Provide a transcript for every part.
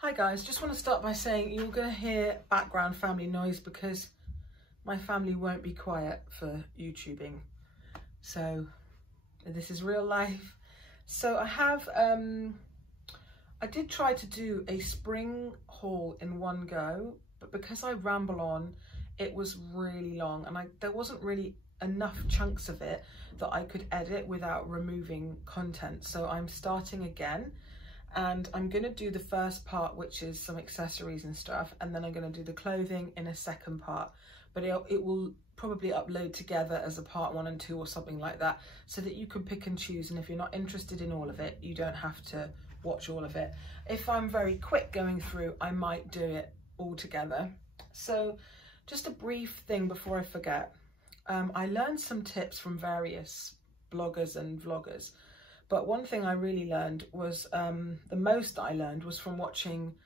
Hi guys, just want to start by saying you're going to hear background family noise because my family won't be quiet for YouTubing. So this is real life. So I did try to do a spring haul in one go, but because I ramble on, it was really long and there wasn't really enough chunks of it that I could edit without removing content. So I'm starting again. And I'm going to do the first part, which is some accessories and stuff, and then I'm going to do the clothing in a second part, but it will probably upload together as a part 1 and 2 or something like that, so that you can pick and choose, and if you're not interested in all of it, you don't have to watch all of it. If I'm very quick going through, I might do it all together. So just a brief thing before I forget. I learned some tips from various bloggers and vloggers. But one thing I really learned was, the most that I learned was from watching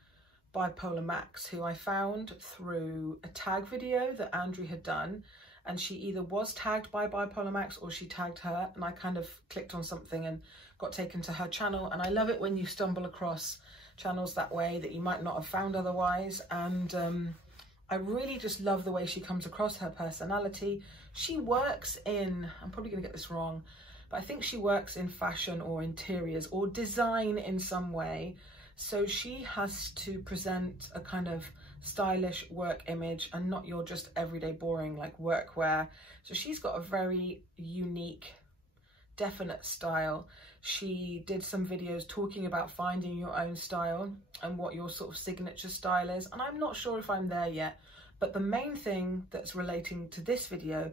Bipolar Max, who I found through a tag video that Andrew had done. And she either was tagged by Bipolar Max or she tagged her. And I kind of clicked on something and got taken to her channel. And I love it when you stumble across channels that way that you might not have found otherwise. And I really just love the way she comes across, her personality. She works in, I'm probably going to get this wrong, but I think she works in fashion or interiors or design in some way. So she has to present a kind of stylish work image and not your just everyday boring like workwear. So she's got a very unique, definite style. She did some videos talking about finding your own style and what your sort of signature style is. And I'm not sure if I'm there yet, but the main thing that's relating to this video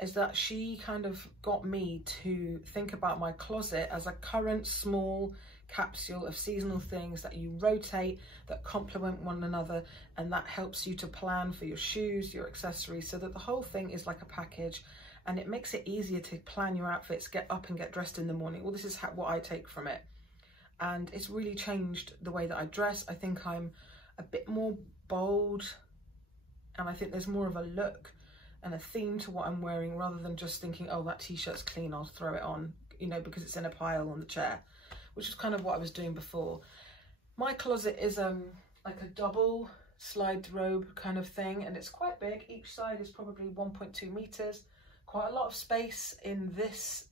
is that she kind of got me to think about my closet as a current small capsule of seasonal things that you rotate, that complement one another, and that helps you to plan for your shoes, your accessories, so that the whole thing is like a package, and it makes it easier to plan your outfits, get up and get dressed in the morning. Well, this is what I take from it, and it's really changed the way that I dress. I think I'm a bit more bold, and I think there's more of a look and a theme to what I'm wearing, rather than just thinking, oh, that t-shirt's clean, I'll throw it on, you know, because it's in a pile on the chair, which is kind of what I was doing before. My closet is like a double slide robe kind of thing, and it's quite big. Each side is probably 1.2 meters. Quite a lot of space in this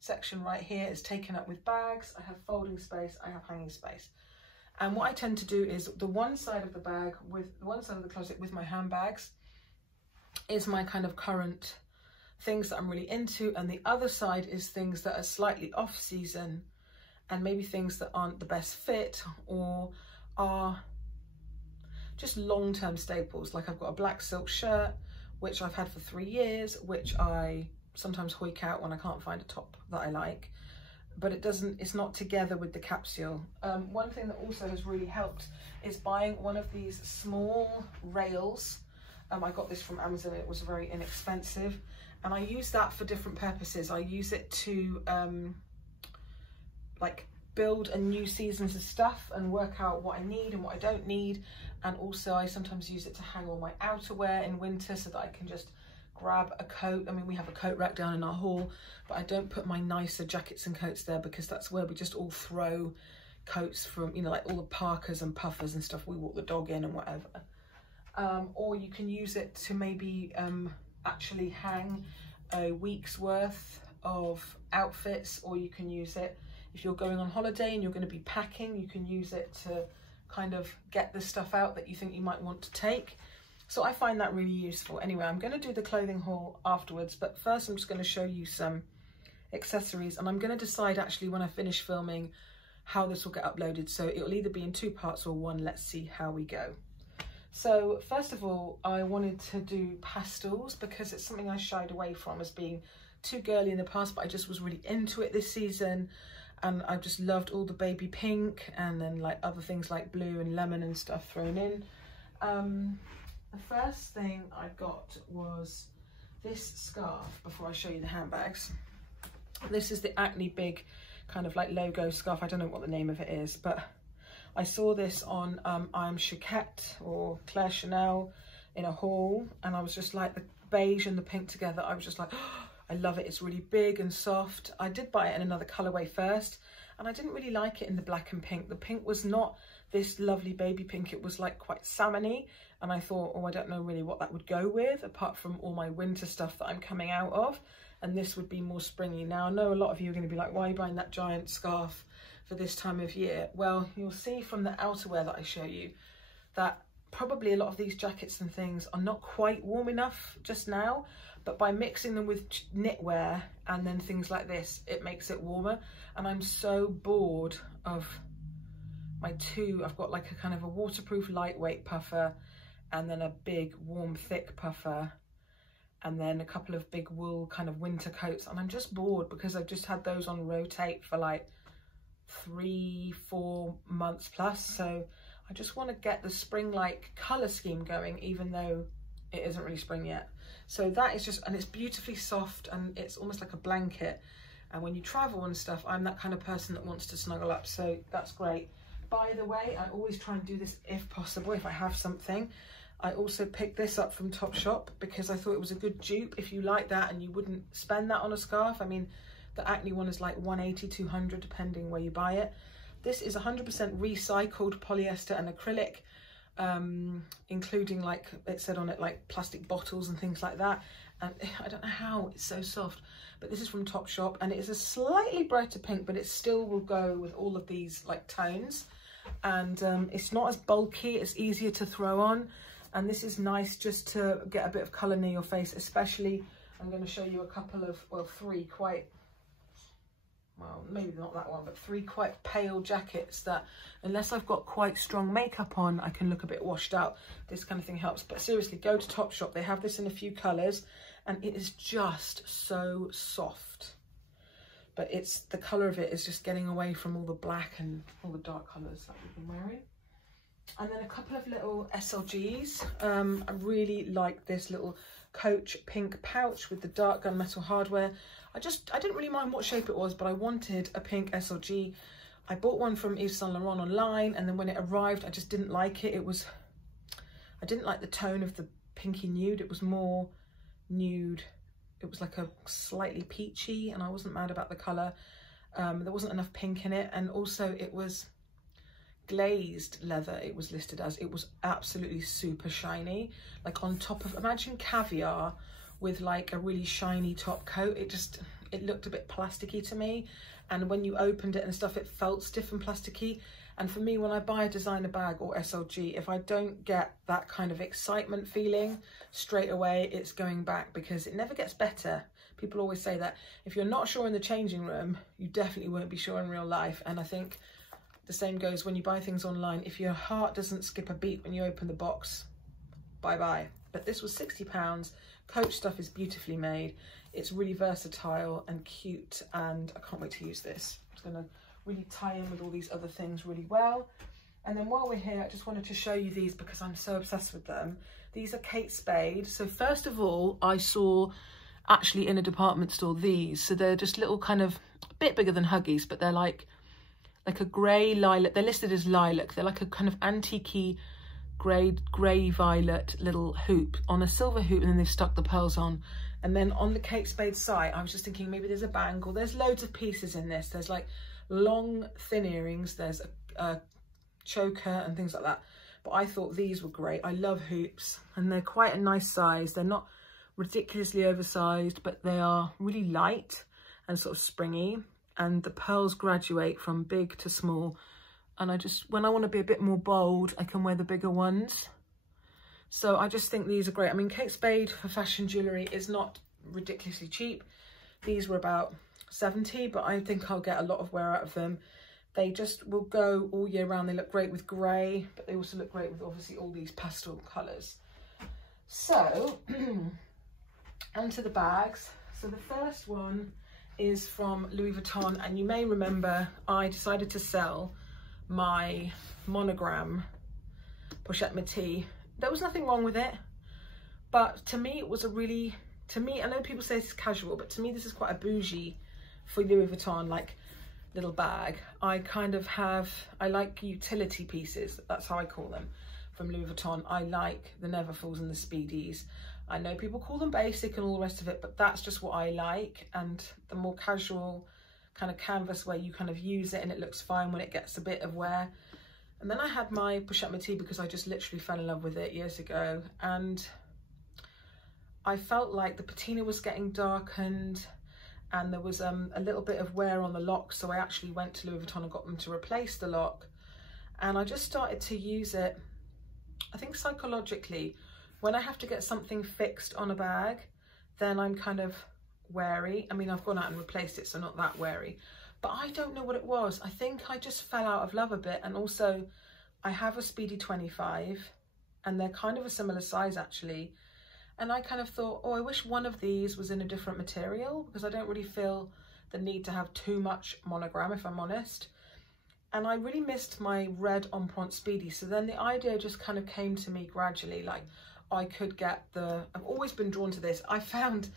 section right here is taken up with bags. I have folding space, I have hanging space. And what I tend to do is the one side of the bag with the one side of the closet with my handbags is my kind of current things that I'm really into, and the other side is things that are slightly off season and maybe things that aren't the best fit or are just long-term staples. Like I've got a black silk shirt which I've had for 3 years, which I sometimes hoik out when I can't find a top that I like, but it's not together with the capsule. One thing that also has really helped is buying one of these small rails. I got this from Amazon. It was very inexpensive, and I use that for different purposes. I use it to like build a new seasons of stuff and work out what I need and what I don't need, and also I sometimes use it to hang all my outerwear in winter so that I can just grab a coat. I mean, we have a coat rack down in our hall, but I don't put my nicer jackets and coats there because that's where we just all throw coats from, you know, like all the parkas and puffers and stuff we walk the dog in and whatever. Or you can use it to maybe actually hang a week's worth of outfits, or you can use it if you're going on holiday and you're going to be packing. You can use it to kind of get the stuff out that you think you might want to take. So I find that really useful. Anyway, I'm going to do the clothing haul afterwards, but first I'm just going to show you some accessories, and I'm going to decide actually when I finish filming how this will get uploaded. So it'll either be in 2 parts or 1. Let's see how we go. So first of all, I wanted to do pastels because it's something I shied away from as being too girly in the past, but I just was really into it this season, and I just loved all the baby pink and then like other things like blue and lemon and stuff thrown in. The first thing I got was this scarf before I show you the handbags. This is the Acne Big kind of like logo scarf. I don't know what the name of it is, but I saw this on I'm Chiquette or Claire Chanel in a haul, and I was just like, the beige and the pink together, I was just like, oh, I love it. It's really big and soft. I did buy it in another colorway first, and I didn't really like it in the black and pink. The pink was not this lovely baby pink, it was like quite salmony, and I thought, oh, I don't know really what that would go with apart from all my winter stuff that I'm coming out of, and this would be more springy. Now I know a lot of you are going to be like, why are you buying that giant scarf for this time of year? Well, you'll see from the outerwear that I show you that probably a lot of these jackets and things are not quite warm enough just now, but by mixing them with knitwear and then things like this, it makes it warmer. And I'm so bored of my two. I've got like a kind of a waterproof lightweight puffer, and then a big warm thick puffer, and then a couple of big wool kind of winter coats, and I'm just bored because I've just had those on rotate for like 3-4 months plus. So I just want to get the spring-like colour scheme going, even though it isn't really spring yet. So that is just, and it's beautifully soft, and it's almost like a blanket. And when you travel and stuff, I'm that kind of person that wants to snuggle up, so that's great. By the way, I always try and do this if possible, if I have something. I also picked this up from Topshop because I thought it was a good dupe if you like that and you wouldn't spend that on a scarf. I mean, the Acne one is like 180, 200, depending where you buy it. This is 100% recycled polyester and acrylic, including, like it said on it, like plastic bottles and things like that. And I don't know how it's so soft, but this is from Topshop, and it is a slightly brighter pink, but it still will go with all of these like tones. And it's not as bulky, it's easier to throw on. And this is nice just to get a bit of colour near your face, especially, I'm going to show you a couple of, well, three quite, well, maybe not that one, but three quite pale jackets that, unless I've got quite strong makeup on, I can look a bit washed out. This kind of thing helps. But seriously, go to Topshop. They have this in a few colours, and it is just so soft. But it's, the colour of it is just getting away from all the black and all the dark colours that we've been wearing. And then a couple of little SLGs. I really like this little Coach pink pouch with the dark gunmetal hardware. I didn't really mind what shape it was, but I wanted a pink SLG. I bought one from Yves Saint Laurent online, and then when it arrived, I just didn't like it. I didn't like the tone of the pinky nude. It was more nude. It was like a slightly peachy, and I wasn't mad about the colour. There wasn't enough pink in it, and also it was glazed leather. It was listed as, it was absolutely super shiny, like on top of, imagine caviar with like a really shiny top coat. It looked a bit plasticky to me, and when you opened it and stuff, it felt stiff and plasticky. And for me, when I buy a designer bag or SLG, if I don't get that kind of excitement feeling straight away, it's going back, because it never gets better. People always say that if you're not sure in the changing room, you definitely won't be sure in real life. And I think the same goes when you buy things online. If your heart doesn't skip a beat when you open the box, bye-bye. But this was £60. Coach stuff is beautifully made. It's really versatile and cute, and I can't wait to use this. It's going to really tie in with all these other things really well. And then while we're here, I just wanted to show you these because I'm so obsessed with them. These are Kate Spade. So first of all, I saw actually in a department store these. So they're just little kind of, a bit bigger than Huggies, but they're like a grey lilac. They're listed as lilac. They're like a kind of antique-y grey violet little hoop on a silver hoop, and then they've stuck the pearls on. And then on the Kate Spade site, I was just thinking maybe there's a bangle. There's loads of pieces in this. There's like long thin earrings, there's a choker and things like that. But I thought these were great. I love hoops, and they're quite a nice size. They're not ridiculously oversized, but they are really light and sort of springy. And the pearls graduate from big to small. And when I want to be a bit more bold, I can wear the bigger ones. So I just think these are great. I mean, Kate Spade for fashion jewellery is not ridiculously cheap. These were about 70, but I think I'll get a lot of wear out of them. They just will go all year round. They look great with grey, but they also look great with obviously all these pastel colours. So, onto the bags. So the first one is from Louis Vuitton, and you may remember I decided to sell my monogram pochette métis. There was nothing wrong with it, but to me it was a really, I know people say it's casual, but to me this is quite a bougie for Louis Vuitton like little bag. I like utility pieces, that's how I call them, from Louis Vuitton. I like the Neverfulls and the Speedies. I know people call them basic and all the rest of it, but that's just what I like. And the more casual kind of canvas where you kind of use it and it looks fine when it gets a bit of wear. And then I had my Pochette Métis because I just literally fell in love with it years ago, and I felt like the patina was getting darkened and there was a little bit of wear on the lock, so I actually went to Louis Vuitton and got them to replace the lock. And I just started to use it, I think psychologically, when I have to get something fixed on a bag, then I'm kind of wary. I mean, I've gone out and replaced it, so not that wary, but I don't know what it was. I think I just fell out of love a bit. And also I have a Speedy 25 and they're kind of a similar size actually. And I kind of thought, oh, I wish one of these was in a different material, because I don't really feel the need to have too much monogram, if I'm honest. And I really missed my red Empreinte Speedy. So then the idea just kind of came to me gradually, like I could get I've always been drawn to this. I found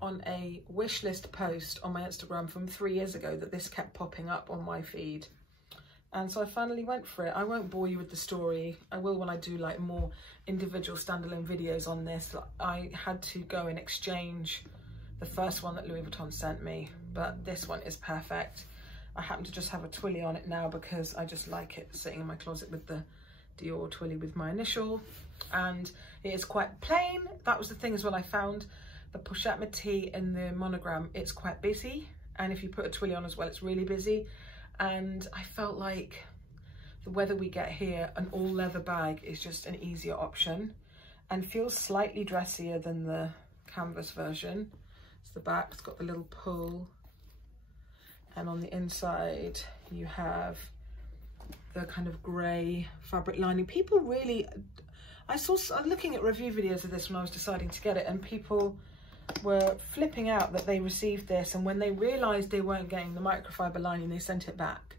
on a wish list post on my Instagram from 3 years ago that this kept popping up on my feed. And so I finally went for it. I won't bore you with the story. I will when I do like more individual standalone videos on this. I had to go and exchange the first one that Louis Vuitton sent me, but this one is perfect. I happen to just have a twilly on it now because I just like it sitting in my closet with the Dior twilly with my initial, and it is quite plain. That was the thing as well. I found the Pochette Métis in the monogram, it's quite busy, and if you put a twilly on as well, it's really busy. And I felt like the weather we get here, an all leather bag is just an easier option and feels slightly dressier than the canvas version. It's the back, it's got the little pull, and on the inside you have the kind of grey fabric lining. People really, I was looking at review videos of this when I was deciding to get it, and people were flipping out that they received this, and when they realized they weren't getting the microfiber lining, they sent it back.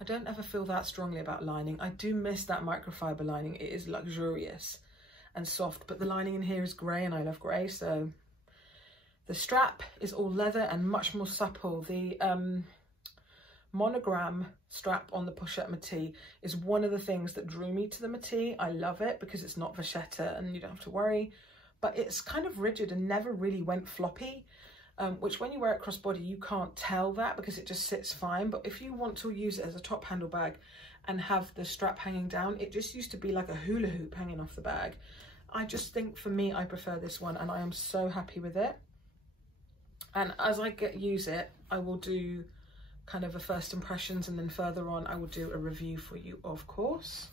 I don't ever feel that strongly about lining. I do miss that microfiber lining. It is luxurious and soft, but the lining in here is grey and I love grey. So the strap is all leather and much more supple. The monogram strap on the Pochette Métis is one of the things that drew me to the Métis. I love it because it's not vachetta and you don't have to worry, but it's kind of rigid and never really went floppy, which when you wear it crossbody, you can't tell that because it just sits fine. But if you want to use it as a top handle bag and have the strap hanging down, it just used to be like a hula hoop hanging off the bag. I just think for me, I prefer this one and I am so happy with it. And as I use it, I will do kind of a first impressions, and then further on, I will do a review for you, of course.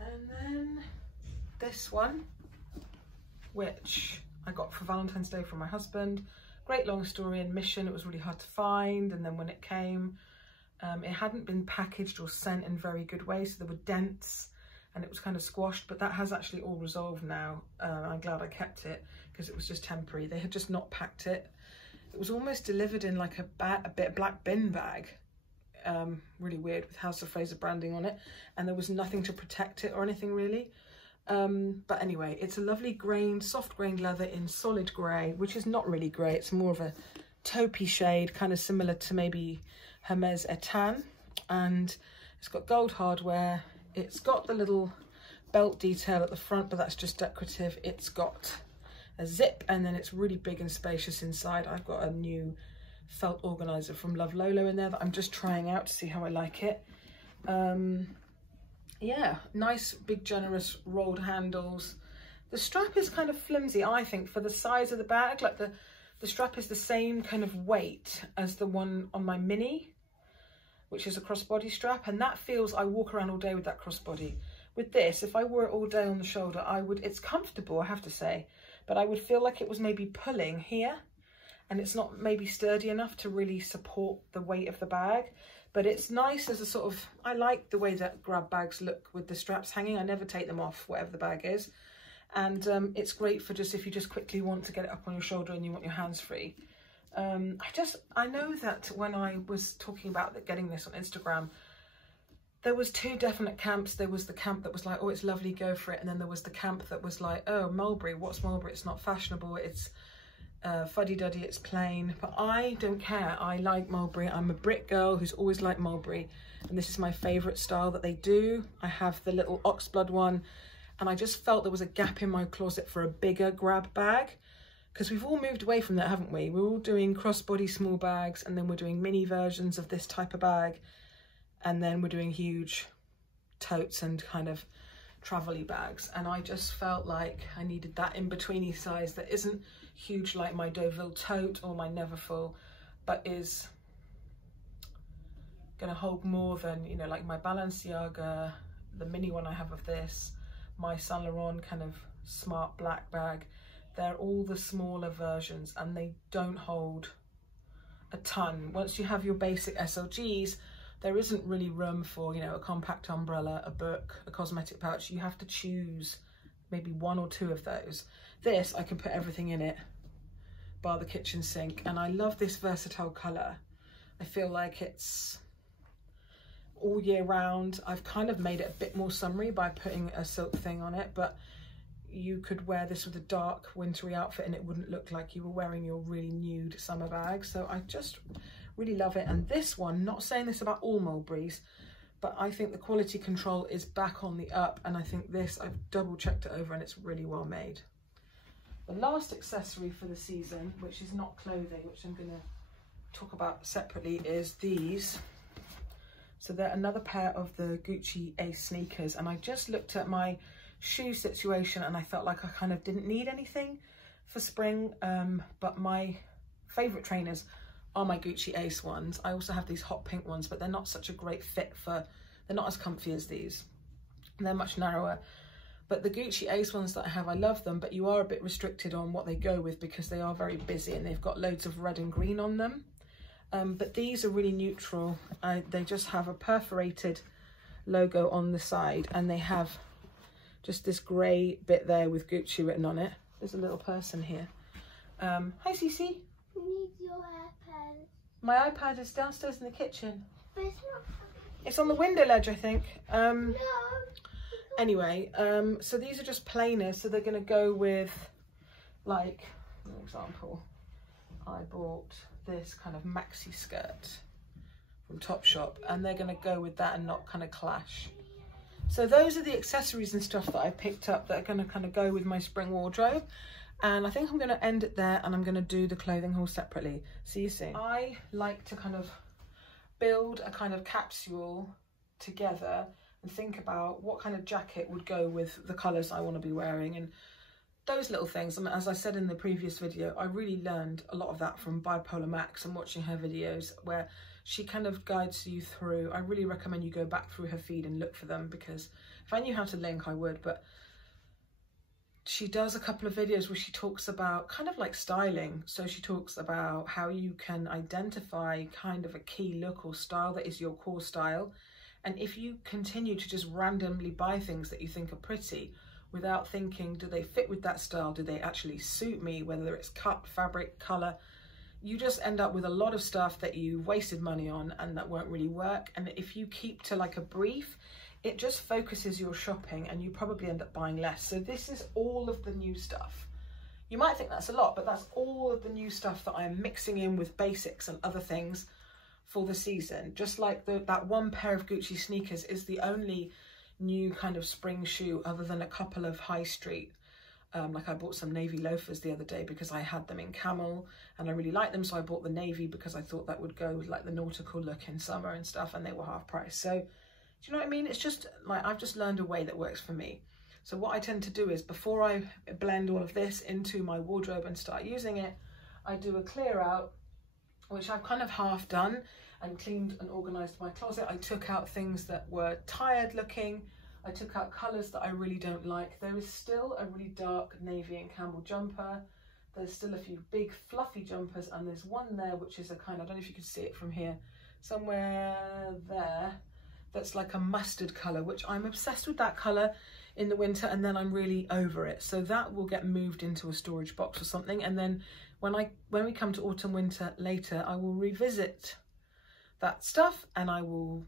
And then this one, which I got for Valentine's Day from my husband. Great long story and mission. It was really hard to find, and then when it came, it hadn't been packaged or sent in very good way, so there were dents and it was kind of squashed, but that has actually all resolved now. I'm glad I kept it because it was just temporary. They had just not packed it. It was almost delivered in like a black bin bag, really weird, with House of Fraser branding on it, and there was nothing to protect it or anything really. But anyway, it's a lovely grained, soft grained leather in solid grey, which is not really grey, it's more of a taupey shade, kind of similar to maybe Hermès Etain, and it's got gold hardware. It's got the little belt detail at the front, but that's just decorative. It's got a zip, and then it's really big and spacious inside. I've got a new felt organizer from Love Lolo in there that I'm just trying out to see how I like it. Yeah, nice big generous rolled handles. The strap is kind of flimsy, I think, for the size of the bag. Like the strap is the same kind of weight as the one on my Mini, which is a crossbody strap, and that feels, I walk around all day with that crossbody. With this, if I wore it all day on the shoulder, it's comfortable, I have to say, but I would feel like it was maybe pulling here, and it's not maybe sturdy enough to really support the weight of the bag. But it's nice as a sort of, I like the way that grab bags look with the straps hanging. I never take them off, whatever the bag is. And it's great for just if you just quickly want to get it up on your shoulder and you want your hands free. I know that when I was talking about getting this on Instagram, there was two definite camps. There was the camp that was like, oh, it's lovely, go for it. And then there was the camp that was like, oh, Mulberry, what's Mulberry? It's not fashionable, it's fuddy-duddy, it's plain. But I don't care, I like Mulberry. I'm a Brit girl who's always liked Mulberry, and this is my favourite style that they do. I have the little oxblood one, and I just felt there was a gap in my closet for a bigger grab bag. because we've all moved away from that, haven't we? We're all doing crossbody small bags, and then we're doing mini versions of this type of bag, and then we're doing huge totes and kind of travel-y bags. And I just felt like I needed that in-betweeny size that isn't huge like my Deauville tote or my Neverfull, but is gonna hold more than, you know, like my Balenciaga, the mini one I have of this, my Saint Laurent kind of smart black bag. They're all the smaller versions, and they don't hold a ton. Once you have your basic SLGs, there isn't really room for, you know, a compact umbrella, a book, a cosmetic pouch. You have to choose maybe 1 or 2 of those. This, I can put everything in it, bar the kitchen sink, and I love this versatile colour. I feel like it's all year round. I've kind of made it a bit more summery by putting a silk thing on it, but you could wear this with a dark wintry outfit and it wouldn't look like you were wearing your really nude summer bag. So I just really love it. And this one, not saying this about all Mulberries, but I think the quality control is back on the up, and I think this, I've double checked it over and it's really well made. The last accessory for the season, which is not clothing, which I'm going to talk about separately, is these. So they're another pair of the Gucci Ace sneakers, and I just looked at my shoe situation and I felt like I kind of didn't need anything for spring, but my favourite trainers are my Gucci Ace ones. I also have these hot pink ones, but they're not such a great fit for, they're not as comfy as these. They're much narrower. But the Gucci Ace ones that I have, I love them, but you are a bit restricted on what they go with because they are very busy and they've got loads of red and green on them. But these are really neutral. They just have a perforated logo on the side, and they have just this grey bit there with Gucci written on it. There's a little person here. Hi, Cece. We need your iPad. My iPad is downstairs in the kitchen. But it's not. It's on the window ledge, I think. No. Anyway, so these are just plainers, so they're going to go with, like, for example, I bought this kind of maxi skirt from Topshop, and they're going to go with that and not kind of clash. So those are the accessories and stuff that I picked up that are going to kind of go with my spring wardrobe. And I think I'm going to end it there, and I'm going to do the clothing haul separately. See you soon. I like to kind of build a kind of capsule together and think about what kind of jacket would go with the colours I want to be wearing and those little things. And as I said in the previous video, I really learned a lot of that from Bipolar Max and watching her videos where she kind of guides you through. I really recommend you go back through her feed and look for them, because if I knew how to link, I would. But she does a couple of videos where she talks about kind of like styling. So she talks about how you can identify kind of a key look or style that is your core style. And if you continue to just randomly buy things that you think are pretty without thinking, do they fit with that style? Do they actually suit me? Whether it's cut, fabric, colour, you just end up with a lot of stuff that you've wasted money on and that won't really work. And if you keep to like a brief, it just focuses your shopping and you probably end up buying less. So this is all of the new stuff. You might think that's a lot, but that's all of the new stuff that I'm mixing in with basics and other things for the season. Just like that one pair of Gucci sneakers is the only new kind of spring shoe other than a couple of high street. Like I bought some navy loafers the other day because I had them in camel and I really liked them. So I bought the navy because I thought that would go with like the nautical look in summer and stuff, and they were half price. So do you know what I mean? It's just like, I've just learned a way that works for me. So what I tend to do is before I blend all of this into my wardrobe and start using it, I do a clear out, which I've kind of half done and cleaned and organised my closet. I took out things that were tired looking. I took out colours that I really don't like. There is still a really dark navy and camel jumper. There's still a few big fluffy jumpers, and there's one there which is a kind of, I don't know if you can see it from here, somewhere there, that's like a mustard colour, which I'm obsessed with that colour in the winter, and then I'm really over it. So that will get moved into a storage box or something, and then when we come to autumn winter later, I will revisit that stuff and I will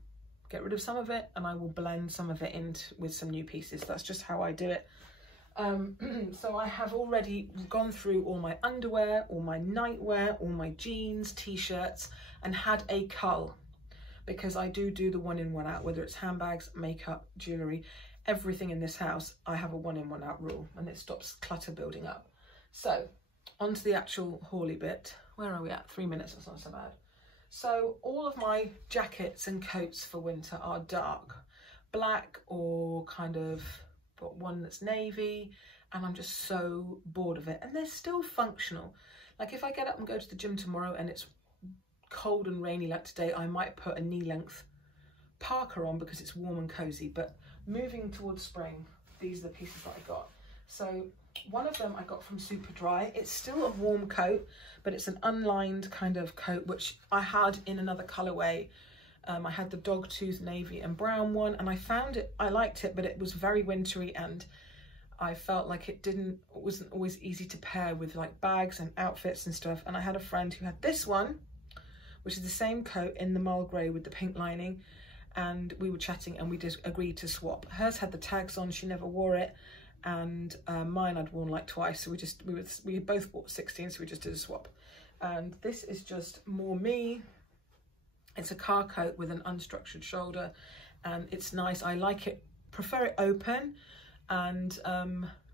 get rid of some of it and I will blend some of it in with some new pieces. That's just how I do it. So I have already gone through all my underwear, all my nightwear, all my jeans, t-shirts, and had a cull, because I do the one in, one out, whether it's handbags, makeup, jewellery, everything in this house. I have a one in, one out rule, and it stops clutter building up. So onto the actual hauly bit. Where are we at? 3 minutes, that's not so bad. So all of my jackets and coats for winter are dark, black or kind of, got one that's navy, and I'm just so bored of it. And they're still functional. Like if I get up and go to the gym tomorrow and it's cold and rainy like today, I might put a knee-length parka on because it's warm and cozy. But moving towards spring, these are the pieces that I got. So one of them I got from Superdry. It's still a warm coat, but it's an unlined kind of coat, which I had in another colourway. I had the dogtooth navy and brown one, and I found it, I liked it, but it was very wintry, and I felt like it wasn't always easy to pair with like bags and outfits and stuff. And I had a friend who had this one, which is the same coat in the Mulberry with the pink lining, and we were chatting and we just agreed to swap. Hers had the tags on, she never wore it, and mine I'd worn like twice, so we both bought 16, so we just did a swap. And this is just more me. It's a car coat with an unstructured shoulder, and it's nice. I like it, prefer it open, and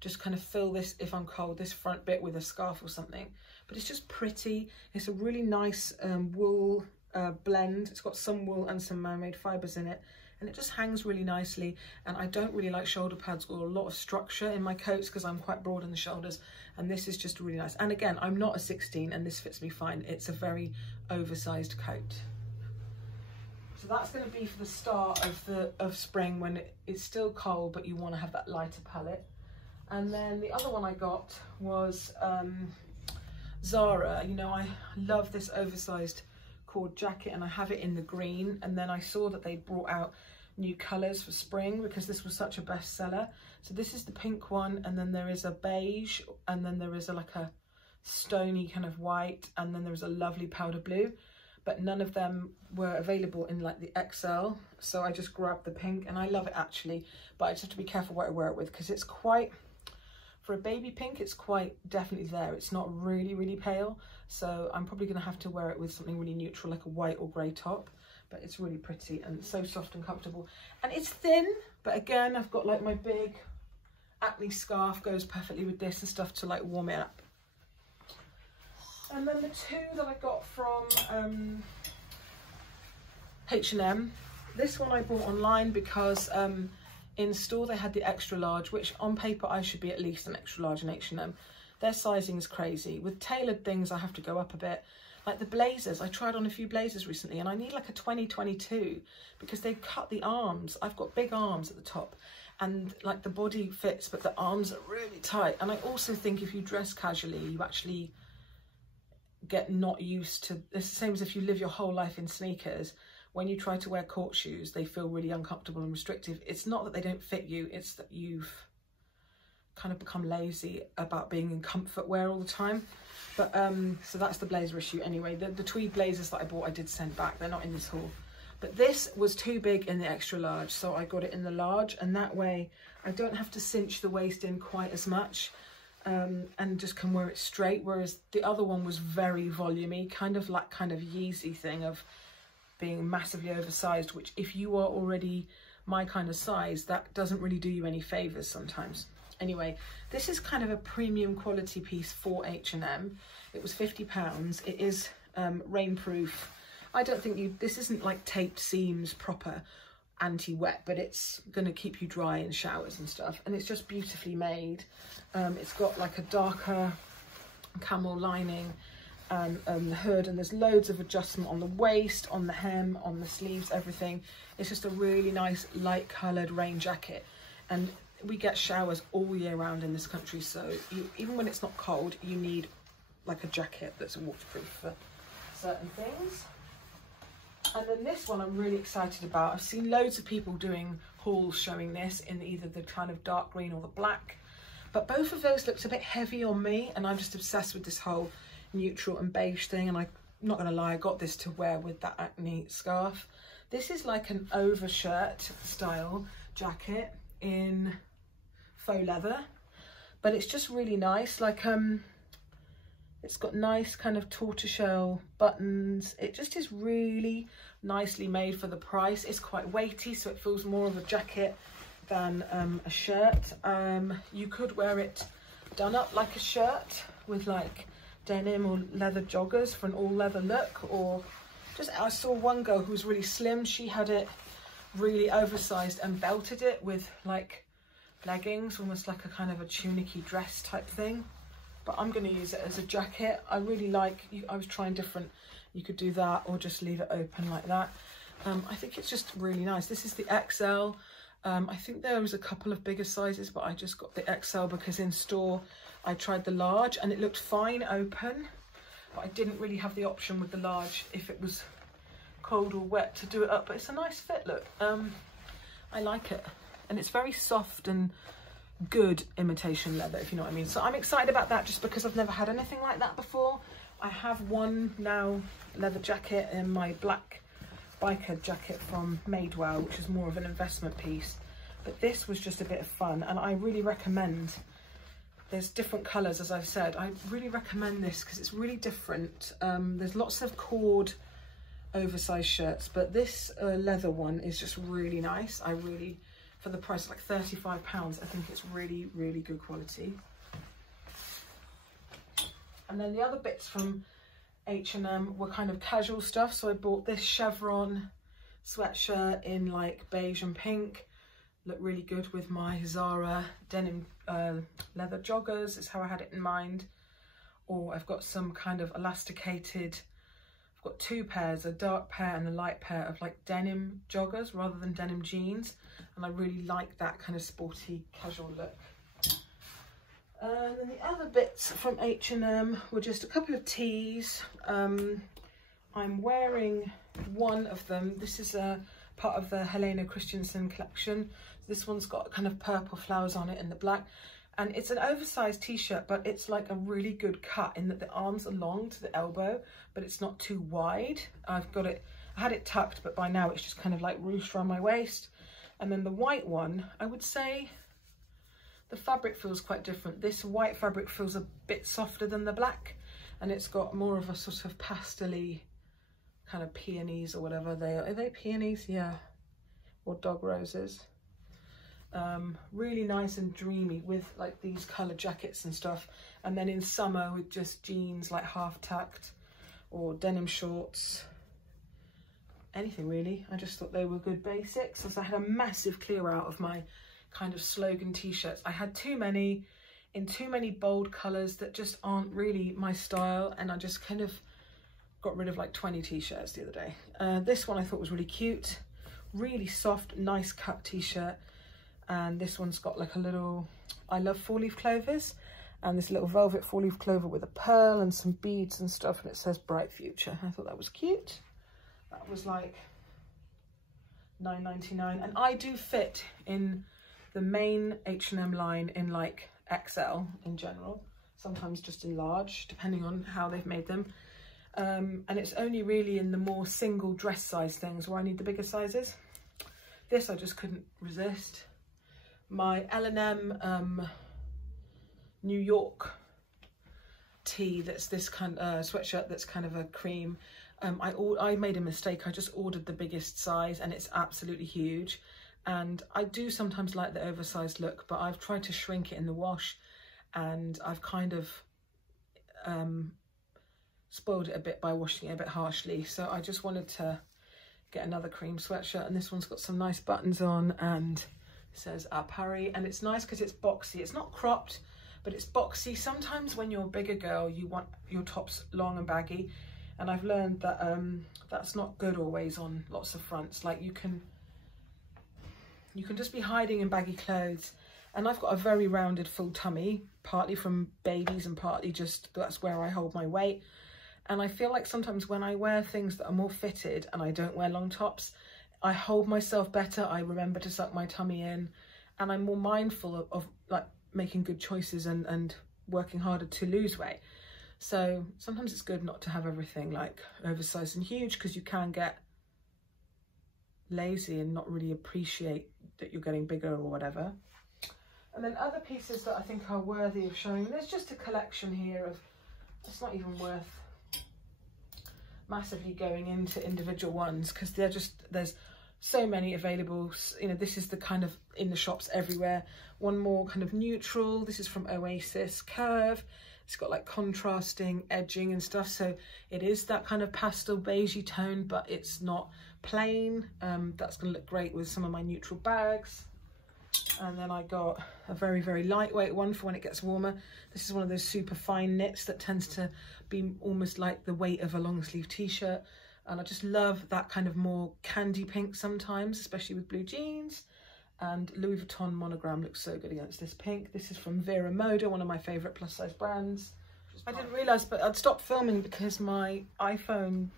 just kind of fill this, if I'm cold, this front bit with a scarf or something. But it's just pretty. It's a really nice wool blend. It's got some wool and some man-made fibres in it, and it just hangs really nicely. And I don't really like shoulder pads or a lot of structure in my coats because I'm quite broad in the shoulders, and this is just really nice. And again, I'm not a 16 and this fits me fine. It's a very oversized coat. So that's going to be for the start of spring, when it's still cold but you want to have that lighter palette. And then the other one I got was Zara. You know, I love this oversized cord jacket, and I have it in the green, and then I saw that they brought out new colours for spring because this was such a bestseller. So this is the pink one, and then there is a beige, and then there is like a stony kind of white, and then there is a lovely powder blue, but none of them were available in like the XL, so I just grabbed the pink, and I love it actually, but I just have to be careful what I wear it with because it's quite, for a baby pink, it's quite definitely there. It's not really pale, so I'm probably going to have to wear it with something really neutral like a white or grey top. But it's really pretty and so soft and comfortable, and it's thin, but again I've got like my big acne scarf goes perfectly with this and stuff to like warm it up. And then the two that I got from H&M, this one I bought online because in store they had the extra large, which on paper I should be at least an extra large in H&M. Their sizing is crazy. With tailored things I have to go up a bit. Like the blazers, I tried on a few blazers recently and I need like a 20-22 because they've cut the arms. I've got big arms at the top and like the body fits, but the arms are really tight. And I also think if you dress casually, you actually get not used to, it's the same as if you live your whole life in sneakers. When you try to wear court shoes, they feel really uncomfortable and restrictive. It's not that they don't fit you, it's that you've kind of become lazy about being in comfort wear all the time. But so that's the blazer issue anyway. The tweed blazers that I bought I did send back, they're not in this haul. But this was too big in the extra large, so I got it in the large, and that way I don't have to cinch the waist in quite as much, and just can wear it straight, whereas the other one was very volumey, kind of like Yeezy thing of being massively oversized, which if you are already my kind of size, that doesn't really do you any favors sometimes. Anyway, this is kind of a premium quality piece for H&M. It was £50. It is rainproof. I don't think this isn't like taped seams proper anti-wet, but it's going to keep you dry in showers and stuff. And it's just beautifully made. It's got like a darker camel lining and the hood, and there's loads of adjustment on the waist, on the hem, on the sleeves, everything. It's just a really nice light coloured rain jacket. And we get showers all year round in this country, so even when it's not cold, you need like a jacket that's waterproof for certain things. And then this one I'm really excited about. I've seen loads of people doing hauls showing this in either the kind of dark green or the black, but both of those looked a bit heavy on me, and I'm just obsessed with this whole neutral and beige thing, and I'm not gonna lie, I got this to wear with that acne scarf. This is like an overshirt style jacket in faux leather, but it's just really nice. Like it's got nice kind of tortoiseshell buttons. It just is really nicely made for the price. It's quite weighty, so it feels more of a jacket than a shirt. You could wear it done up like a shirt, with like denim or leather joggers for an all leather look, or just, I saw one girl who was really slim. She had it really oversized and belted it with like leggings, almost like a kind of a tunicky dress type thing. But I'm going to use it as a jacket. I really like, I was trying different, you could do that or just leave it open like that. I think it's just really nice. This is the XL. I think there was a couple of bigger sizes, but I just got the XL because in store I tried the large and it looked fine open, but I didn't really have the option with the large if it was cold or wet to do it up. But it's a nice fit, look. I like it, and it's very soft and good imitation leather, if you know what I mean. So I'm excited about that just because I've never had anything like that before. I have one now leather jacket in my black biker jacket from Madewell, which is more of an investment piece, but this was just a bit of fun, and I really recommend, there's different colours as I've said, I really recommend this because it's really different. There's lots of cord oversized shirts, but this leather one is just really nice. I really, for the price, like £35, I think it's really, really good quality. And then the other bits from H&M were kind of casual stuff. So I bought this Chevron sweatshirt in like beige and pink. Looked really good with my Zara denim leather joggers, is how I had it in mind. Or I've got some kind of elasticated, I've got two pairs, a dark pair and a light pair of like denim joggers rather than denim jeans. And I really like that kind of sporty casual look. And then the other bits from H&M were just a couple of tees. I'm wearing one of them. This is a part of the Helena Christensen collection. This one's got kind of purple flowers on it in the black. And it's an oversized t-shirt, but it's like a really good cut in that the arms are long to the elbow, but it's not too wide. I've got it, I had it tucked, but by now it's just kind of like ruched around my waist. And then the white one, I would say, the fabric feels quite different. This white fabric feels a bit softer than the black, and it's got more of a sort of pastel-y kind of peonies or whatever they are. Are they peonies? Yeah. Or dog roses. Really nice and dreamy with like these colour jackets and stuff. And then in summer with just jeans like half tucked or denim shorts. Anything really. I just thought they were good basics, as I had a massive clear out of my kind of slogan t-shirts. I had too many in too many bold colours that just aren't really my style, and I just kind of got rid of like 20 t-shirts the other day. This one I thought was really cute, really soft, nice cut t-shirt, and this one's got like a little, I love 4-leaf clovers, and this little velvet 4-leaf clover with a pearl and some beads and stuff, and it says Bright Future. I thought that was cute. That was like $9.99, and I do fit in the main H&M line in like XL in general, sometimes just in large, depending on how they've made them. And it's only really in the more single dress size things where I need the bigger sizes. This I just couldn't resist. My L&M New York tee, that's this kind of sweatshirt that's kind of a cream. I made a mistake. I just ordered the biggest size and it's absolutely huge. And I do sometimes like the oversized look, but I've tried to shrink it in the wash, and I've kind of spoiled it a bit by washing it a bit harshly. So I just wanted to get another cream sweatshirt, and this one's got some nice buttons on and it says à Paris, and it's nice because it's boxy. It's not cropped, but it's boxy. Sometimes when you're a bigger girl, you want your tops long and baggy, and I've learned that that's not good always on lots of fronts. Like you can just be hiding in baggy clothes, and I've got a very rounded full tummy, partly from babies and partly just that's where I hold my weight. And I feel like sometimes when I wear things that are more fitted and I don't wear long tops, I hold myself better. I remember to suck my tummy in, and I'm more mindful of like making good choices and working harder to lose weight. So sometimes it's good not to have everything like oversized and huge, because you can get lazy and not really appreciate that you're getting bigger or whatever. And then other pieces that I think are worthy of showing, there's just a collection here of, it's not even worth massively going into individual ones, because they're just, there's so many available. You know, this is the kind of in the shops everywhere. One more kind of neutral, this is from Oasis, Curve, It's got like contrasting edging and stuff, so it is that kind of pastel beigey tone, but it's not plain. That's gonna look great with some of my neutral bags. And then I got a very, very lightweight one for when it gets warmer. This is one of those super fine knits that tends to be almost like the weight of a long sleeve t-shirt. And I just love that kind of more candy pink sometimes, especially with blue jeans. And Louis Vuitton monogram looks so good against this pink. This is from Vera Moda, one of my favourite plus size brands. I didn't realise, but I'd stopped filming because my iPhone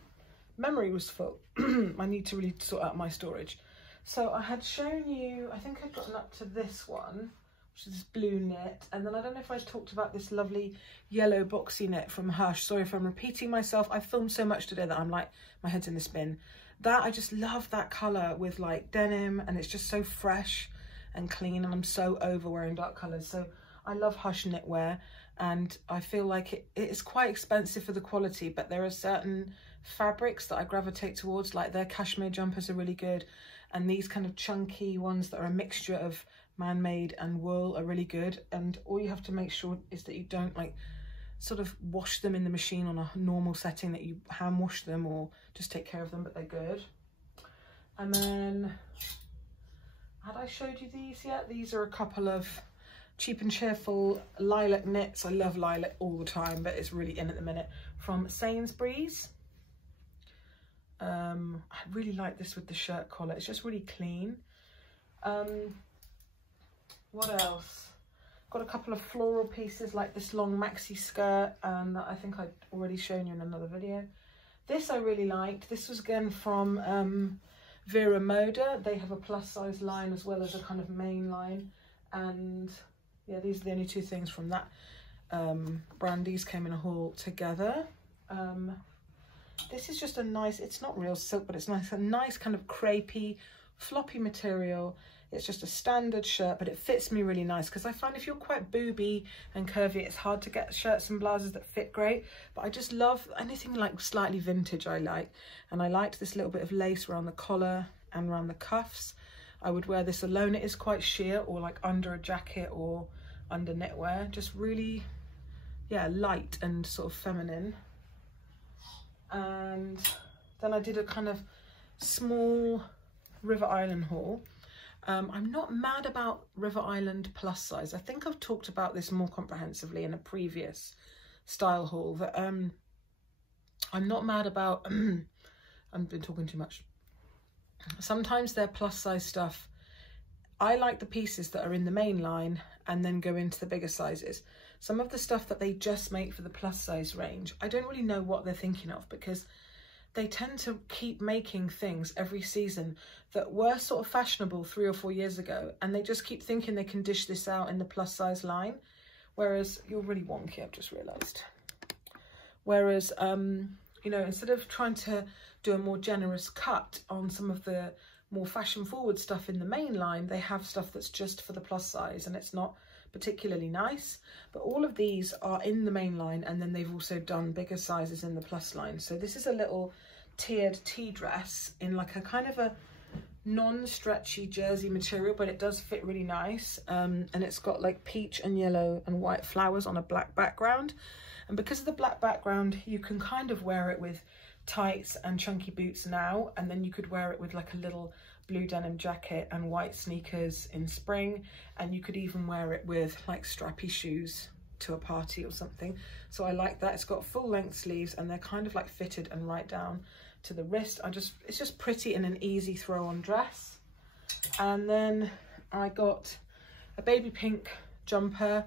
memory was full. I need to really sort out my storage. So I had shown you, I think I'd gotten up to this one, which is this blue knit. And then I don't know if I talked about this lovely yellow boxy knit from Hush. Sorry if I'm repeating myself. I filmed so much today that I'm like, my head's in the spin. That, I just love that colour with like denim, and it's just so fresh and clean, and I'm so over wearing dark colours. So I love Hush knitwear, and I feel like it is quite expensive for the quality, but there are certain fabrics that I gravitate towards, like their cashmere jumpers are really good, and these kind of chunky ones that are a mixture of man-made and wool are really good. And all you have to make sure is that you don't like sort of wash them in the machine on a normal setting, that you hand wash them or just take care of them, but they're good. And then, had I showed you these yet? These are a couple of cheap and cheerful lilac knits. I love lilac all the time, but it's really in at the minute, from Sainsbury's. I really like this with the shirt collar. It's just really clean. What else? Got a couple of floral pieces like this long maxi skirt, and I think I'd already shown you in another video. This I really liked. This was again from Vera Moda. They have a plus size line as well as a kind of main line, and yeah, these are the only two things from that brand. These came in a haul together. This is just a nice, it's not real silk, but it's nice, a nice kind of crepey, floppy material. It's just a standard shirt, but it fits me really nice, because I find if you're quite booby and curvy, it's hard to get shirts and blouses that fit great. But I just love anything like slightly vintage I like. And I liked this little bit of lace around the collar and around the cuffs. I would wear this alone. It is quite sheer, or like under a jacket or under knitwear. Just really, yeah, light and sort of feminine. And then I did a kind of small River Island haul. I'm not mad about River Island plus size. I think I've talked about this more comprehensively in a previous style haul, that I'm not mad about, I've been talking too much. Sometimes their plus size stuff, I like the pieces that are in the main line and then go into the bigger sizes. Some of the stuff that they just make for the plus size range, I don't really know what they're thinking of, because they tend to keep making things every season that were sort of fashionable 3 or 4 years ago, and they just keep thinking they can dish this out in the plus size line. Whereas, you're really wonky, I've just realised. Whereas, you know, instead of trying to do a more generous cut on some of the more fashion forward stuff in the main line, they have stuff that's just for the plus size, and it's not particularly nice. But all of these are in the main line, and then they've also done bigger sizes in the plus line. So this is a little tiered tea dress in like a kind of a non-stretchy jersey material, but it does fit really nice. And it's got like peach and yellow and white flowers on a black background. And because of the black background, you can kind of wear it with tights and chunky boots now, and then you could wear it with like a little blue denim jacket and white sneakers in spring, and you could even wear it with like strappy shoes to a party or something. So I like that. It's got full length sleeves, and they're kind of like fitted and right down to the wrist. It's just pretty and an easy throw on dress. And then I got a baby pink jumper.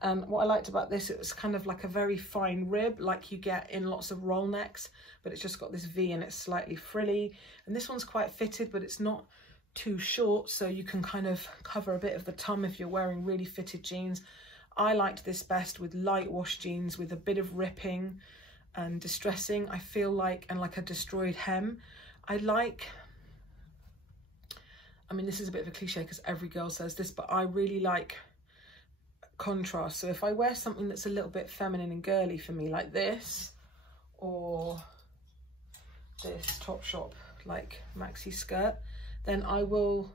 And what I liked about this, it was kind of like a very fine rib, like you get in lots of roll necks, but it's just got this V and it's slightly frilly. And this one's quite fitted, but it's not too short, so you can kind of cover a bit of the tum if you're wearing really fitted jeans. I liked this best with light wash jeans with a bit of ripping and distressing, I feel like, and like a destroyed hem. I mean, this is a bit of a cliche because every girl says this, but I really like contrast. So if I wear something that's a little bit feminine and girly for me, like this, or this Topshop like maxi skirt, then I will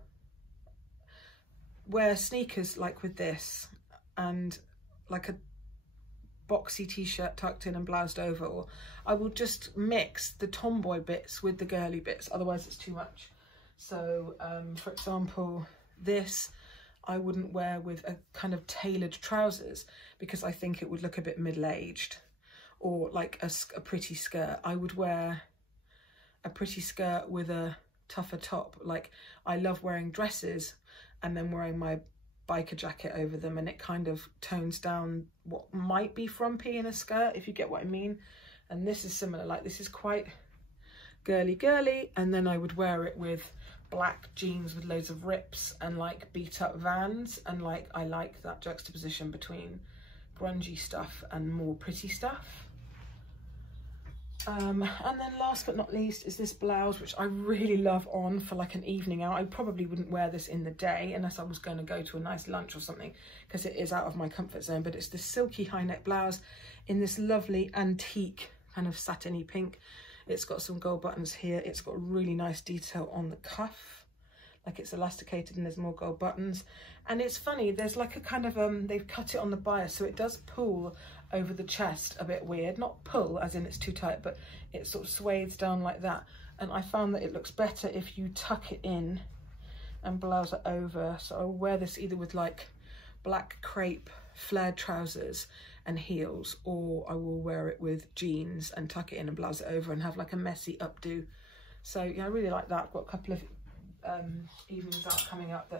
wear sneakers like with this, and like a boxy t-shirt tucked in and bloused over, or I will just mix the tomboy bits with the girly bits, otherwise it's too much. So for example, this I wouldn't wear with a kind of tailored trousers because I think it would look a bit middle-aged, or like a pretty skirt. I would wear a pretty skirt with a tougher top. Like, I love wearing dresses and then wearing my biker jacket over them, and it kind of tones down what might be frumpy in a skirt, if you get what I mean. And this is similar, like this is quite girly, and then I would wear it with black jeans with loads of rips and like beat up Vans, and like I like that juxtaposition between grungy stuff and more pretty stuff. And then last but not least is this blouse, which I really love on for like an evening out. I probably wouldn't wear this in the day unless I was going to go to a nice lunch or something, because it is out of my comfort zone. But it's this silky high neck blouse in this lovely antique kind of satiny pink. It's got some gold buttons here. It's got really nice detail on the cuff, like it's elasticated and there's more gold buttons. And it's funny, there's like a kind of they've cut it on the bias, so it does pull over the chest a bit weird. Not pull as in it's too tight, but it sort of swathes down like that. And I found that it looks better if you tuck it in and blouse it over. So I'll wear this either with like black crepe flared trousers and heels, or I will wear it with jeans and tuck it in and blouse it over and have like a messy updo. So yeah, I really like that. I've got a couple of evenings out coming up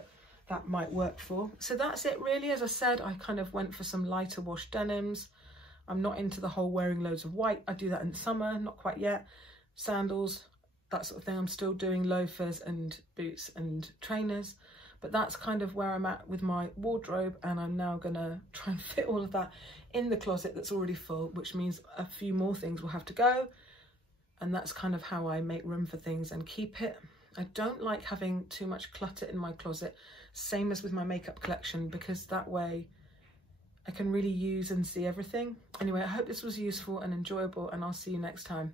that might work for. So that's it really. As I said, I kind of went for some lighter wash denims. I'm not into the whole wearing loads of white. I do that in summer, not quite yet. Sandals, that sort of thing. I'm still doing loafers and boots and trainers, but that's kind of where I'm at with my wardrobe, and I'm now gonna try and fit all of that in the closet that's already full, which means a few more things will have to go, and that's kind of how I make room for things and keep it. I don't like having too much clutter in my closet, same as with my makeup collection, because that way I can really use and see everything. Anyway, I hope this was useful and enjoyable, and I'll see you next time.